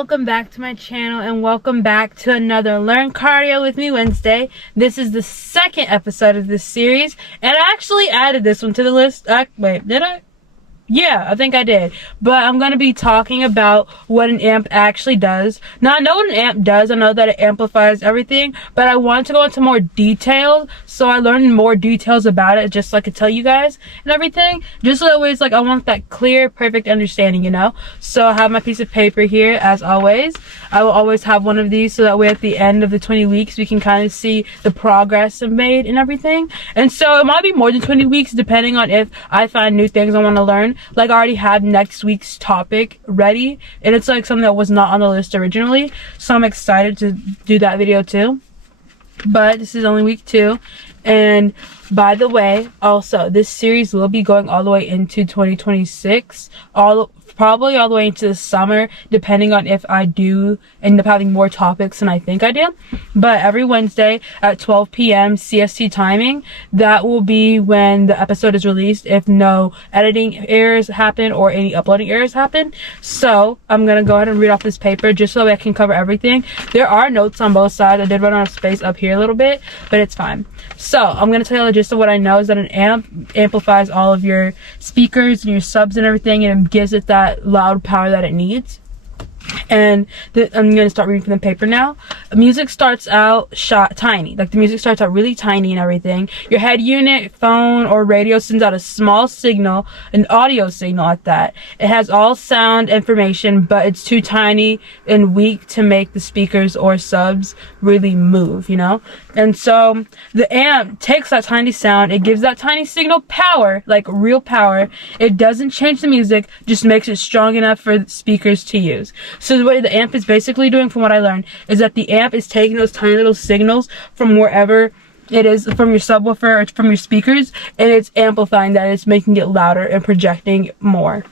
welcome back to my channel and welcome back to another Learn Cardio with me Wednesday. This is the second episode of this series and I actually added this one to the list. Wait, did I? Yeah, I think I did. But I'm going to be talking about what an amp actually does. Now, I know what an amp does. I know that it amplifies everything. But I want to go into more detail. So I learned more details about it just so I could tell you guys and everything. Just so always, I want that clear, perfect understanding, you know? So I have my piece of paper here, as always. I will always have one of these so that way at the end of the 20 weeks, we can kind of see the progress I've made and everything. And so it might be more than 20 weeks depending on if I find new things I want to learn. Like, I already had next week's topic ready, and it's like something that was not on the list originally, so I'm excited to do that video too. But this is only week 2, and by the way, also this series will be going all the way into 2026, probably all the way into the summer, depending on if I do end up having more topics than I think I do. But every Wednesday at 12 p.m. CST timing, that will be when the episode is released if no editing errors happen or any uploading errors happen. So I'm gonna go ahead and read off this paper just so I can cover everything. There are notes on both sides. I did run out of space up here a little bit, but it's fine. So I'm gonna tell you the gist of what I know is that an amp amplifies all of your speakers and your subs and everything, and it gives it that loud power that it needs. And I'm gonna start reading from the paper now. Music starts out tiny, like the music starts out really tiny and everything. Your head unit, phone, or radio sends out a small signal, an audio signal at that. It has all sound information, but it's too tiny and weak to make the speakers or subs really move, you know? And so the amp takes that tiny sound, it gives that tiny signal power, like real power. It doesn't change the music, just makes it strong enough for the speakers to use. So the way the amp is basically doing, from what I learned, is that the amp is taking those tiny little signals from wherever it is, from your subwoofer or from your speakers, and it's amplifying that. It's making it louder and projecting more.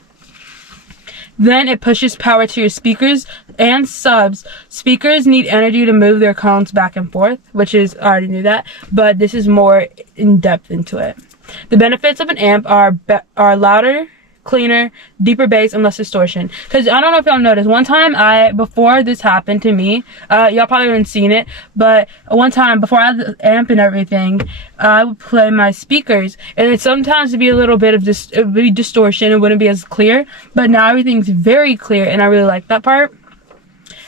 Then it pushes power to your speakers and subs. Speakers need energy to move their cones back and forth, which is, I already knew that, but this is more in depth into it. The benefits of an amp are louder, cleaner, deeper bass, and less distortion. Because I don't know if y'all noticed, one time before this happened to me, y'all probably haven't seen it, but one time before I had the amp and everything, I would play my speakers, and it sometimes would be a little bit of distortion. It wouldn't be as clear, but now everything's very clear, and I really like that part.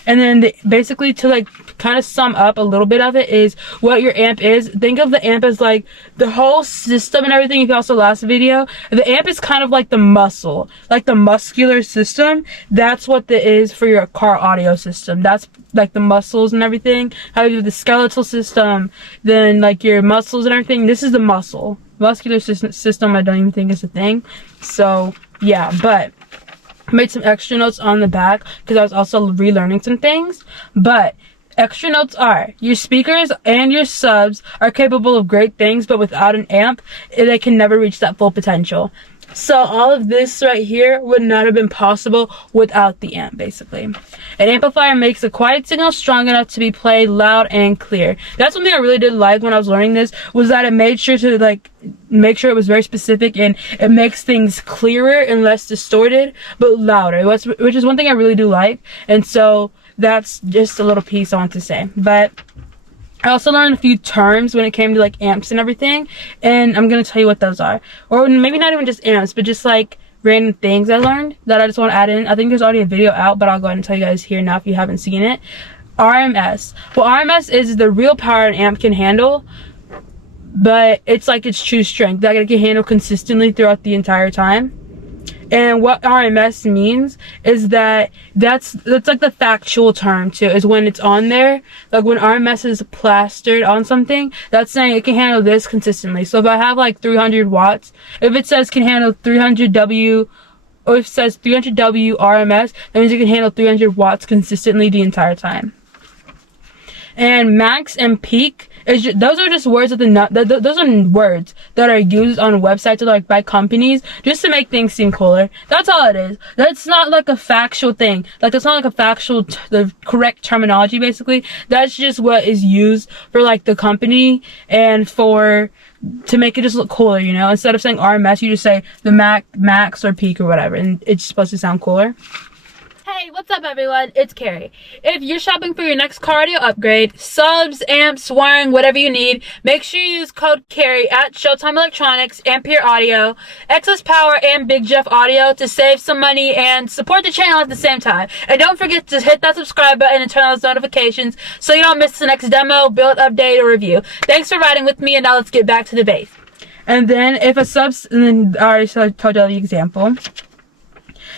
And then basically, to kind of sum up a little bit of it, is what your amp is. Think of the amp as like the whole system and everything. If you also last video, the amp is kind of like the muscle, like the muscular system. That's what it is for your car audio system. That's like the muscles and everything. How you do the skeletal system, then like your muscles and everything. This is the muscular system. I don't even think is a thing. So yeah, but I made some extra notes on the back because I was also relearning some things. But extra notes are, your speakers and your subs are capable of great things, but without an amp, they can never reach that full potential. So all of this right here would not have been possible without the amp, basically. An amplifier makes a quiet signal strong enough to be played loud and clear. That's one thing I really did like when I was learning this, was that it made sure to make sure it was very specific, and it makes things clearer and less distorted, but louder, which is one thing I really do like. And so that's just a little piece I want to say. But I also learned a few terms when it came to amps and everything, and I'm gonna tell you what those are. Or maybe not even just amps, but just random things I learned that I just want to add in. I think there's already a video out, but I'll go ahead and tell you guys here now if you haven't seen it. RMS. What RMS is the real power an amp can handle, but it's like its true strength that it can handle consistently throughout the entire time. And what RMS means is that that's like the factual term too, is when it's on there, like when RMS is plastered on something, that's saying it can handle this consistently. So if I have 300 watts, if it says can handle 300 W, or if it says 300 W RMS, that means it can handle 300 watts consistently the entire time. And max and peak, those are just words those are words that are used on websites or by companies just to make things seem cooler. That's all it is. That's not a factual thing. That's not a factual the correct terminology, basically. That's just what is used for the company and to make it just look cooler, you know. Instead of saying RMS, you just say the max or peak or whatever, and it's supposed to sound cooler. Hey, what's up everyone? It's Keri. If you're shopping for your next cardio upgrade, subs, amps, wiring, whatever you need, make sure you use code Keri at Showtime Electronics, Ampere Audio, Excess Power, and Big Jeff Audio to save some money and support the channel at the same time. And don't forget to hit that subscribe button and turn on those notifications so you don't miss the next demo, build, update, or review. Thanks for riding with me, and now let's get back to the base. And then if a subs, and then I already told you the example.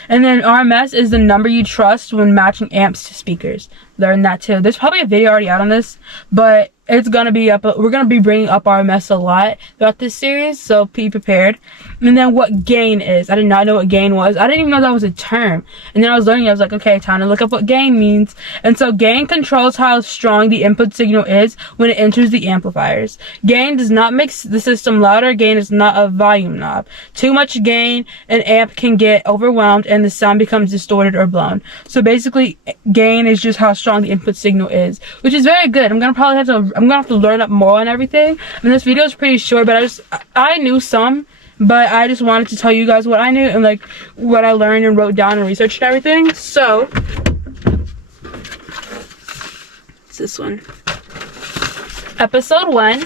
And then RMS is the number you trust when matching amps to speakers. Learn that too. There's probably a video already out on this, but it's gonna be up. We're gonna be bringing up RMS a lot throughout this series, so be prepared. And then what gain is. I did not know what gain was. I didn't even know that was a term. And then I was learning. I was like, okay, time to look up what gain means. And so gain controls how strong the input signal is when it enters the amplifiers. Gain does not make the system louder. Gain is not a volume knob. Too much gain, an amp can get overwhelmed and the sound becomes distorted or blown. So basically, gain is just how strong the input signal is, which is very good. I'm gonna have to learn up more on everything. I mean, this video is pretty short, but I knew some, but I just wanted to tell you guys what I knew and like what I learned and wrote down and researched and everything. So it's this one, episode 1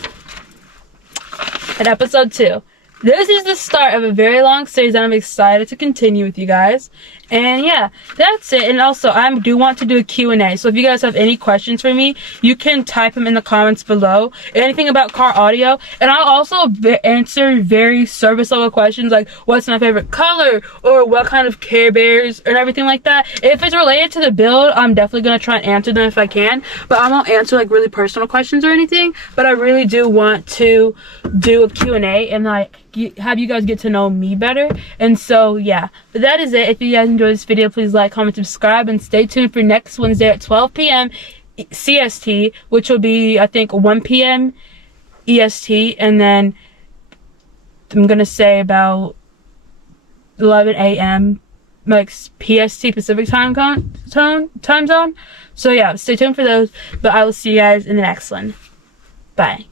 and episode 2. This is the start of a very long series that I'm excited to continue with you guys. And yeah, that's it. And also, I do want to do a Q&A. So if you guys have any questions for me, you can type them in the comments below. Anything about car audio. And I'll also answer very service level questions like what's my favorite color or what kind of Care Bears and everything like that. If it's related to the build, I'm definitely going to try and answer them if I can. But I won't answer like really personal questions or anything. But I really do want to do a Q&A and like have you guys get to know me better. And so yeah, but that is it. If you guys enjoyed this video, please like, comment, subscribe, and stay tuned for next Wednesday at 12 p.m. CST, which will be I think 1 p.m. EST, and then I'm gonna say about 11 a.m. like PST, Pacific time zone. So yeah, stay tuned for those, but I will see you guys in the next one. Bye.